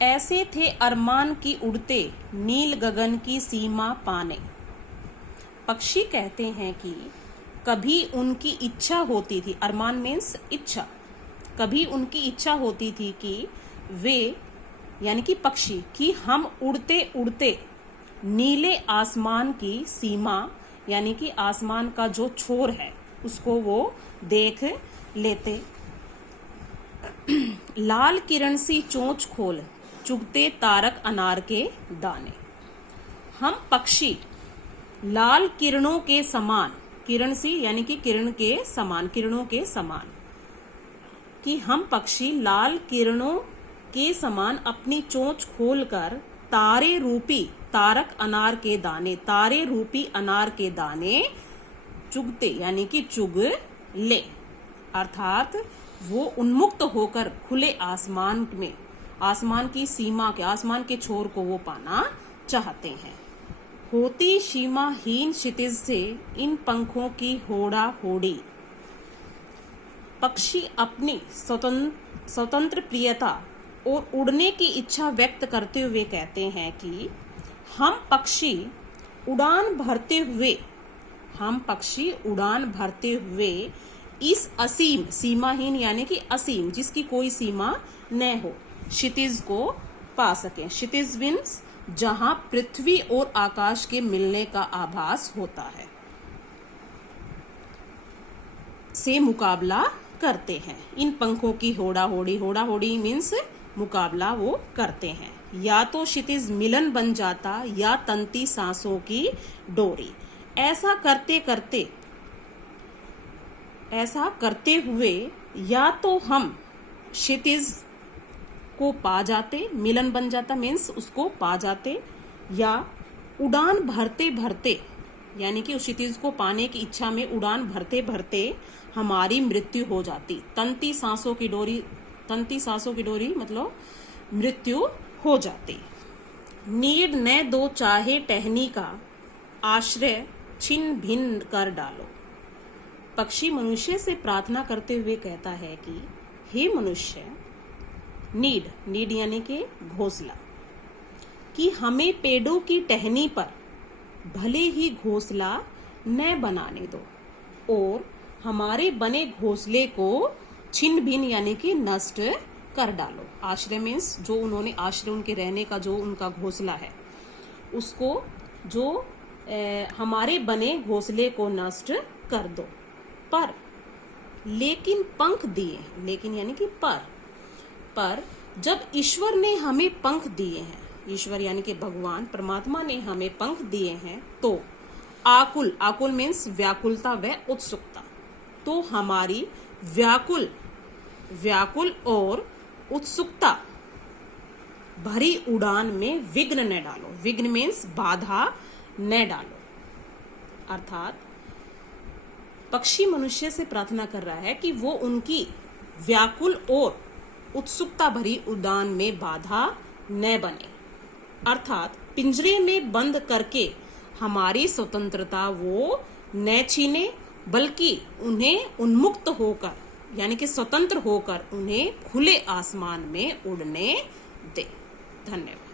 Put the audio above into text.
ऐसे थे अरमान की उड़ते नील गगन की सीमा पाने। पक्षी कहते हैं कि कभी उनकी इच्छा होती थी, अरमान मीन्स इच्छा, कभी उनकी इच्छा होती थी कि वे यानी कि पक्षी कि हम उड़ते उड़ते नीले आसमान की सीमा यानी कि आसमान का जो छोर है उसको वो देख लेते। लाल किरण सी चोंच खोल चुगते तारक अनार के दाने। हम पक्षी लाल किरणों के समान, किरण सी यानी कि किरण के समान, किरणों के समान, कि हम पक्षी लाल किरणों के समान अपनी चोंच खोलकर तारे रूपी तारक अनार के दाने, तारे रूपी अनार के दाने चुगते यानी कि चुग ले, अर्थात वो उन्मुक्त होकर खुले आसमान में, आसमान की सीमा के, आसमान के छोर को वो पाना चाहते हैं। होती सीमाहीन क्षितिज से इन पंखों की होड़ा होड़ी। पक्षी अपनी स्वतंत्र प्रियता और उड़ने की इच्छा व्यक्त करते हुए कहते हैं कि हम पक्षी उड़ान भरते हुए, हम पक्षी उड़ान भरते हुए इस असीम, सीमाहीन यानी कि असीम जिसकी कोई सीमा न हो, क्षितिज को पा सकें। क्षितिज मीन्स जहां पृथ्वी और आकाश के मिलने का आभास होता है, से मुकाबला करते हैं। इन पंखों की होड़ा होड़ी, होड़ा होड़ी मीन्स मुकाबला वो करते हैं। या तो क्षितिज मिलन बन जाता या तंती सांसों की डोरी। ऐसा करते हुए या तो हम क्षितिज को पा जाते, मिलन बन जाता मीन्स उसको पा जाते, या उड़ान भरते भरते यानी कि उस क्षितिज को पाने की इच्छा में उड़ान भरते भरते हमारी मृत्यु हो जाती। तंती सांसों की डोरी, तंती सांसों की डोरी मतलब मृत्यु हो जाती। नीड न दो चाहे टहनी का आश्रय छिन्न भिन्न कर डालो। पक्षी मनुष्य से प्रार्थना करते हुए कहता है कि हे मनुष्य, नीड यानी कि घोंसला, कि हमें पेड़ों की टहनी पर भले ही घोंसला न बनाने दो और हमारे बने घोंसले को छिन्न भिन्न यानी कि नष्ट कर डालो। आश्रय मीन्स जो उन्होंने आश्रय, उनके रहने का जो उनका घोंसला है उसको, जो हमारे बने घोंसले को नष्ट कर दो। पर लेकिन पंख दिए, लेकिन यानी कि पर जब ईश्वर ने हमें पंख दिए हैं, ईश्वर यानी कि भगवान परमात्मा ने हमें पंख दिए हैं, तो आकुल मीन्स व्याकुलता व उत्सुकता, तो हमारी व्याकुल और उत्सुकता भरी उड़ान में विघ्न न डालो। विघ्न मीन्स बाधा न डालो। अर्थात पक्षी मनुष्य से प्रार्थना कर रहा है कि वो उनकी व्याकुल और उत्सुकता भरी उड़ान में बाधा न बने, अर्थात पिंजरे में बंद करके हमारी स्वतंत्रता वो न छीने, बल्कि उन्हें उन्मुक्त होकर यानी कि स्वतंत्र होकर उन्हें खुले आसमान में उड़ने दे। धन्यवाद।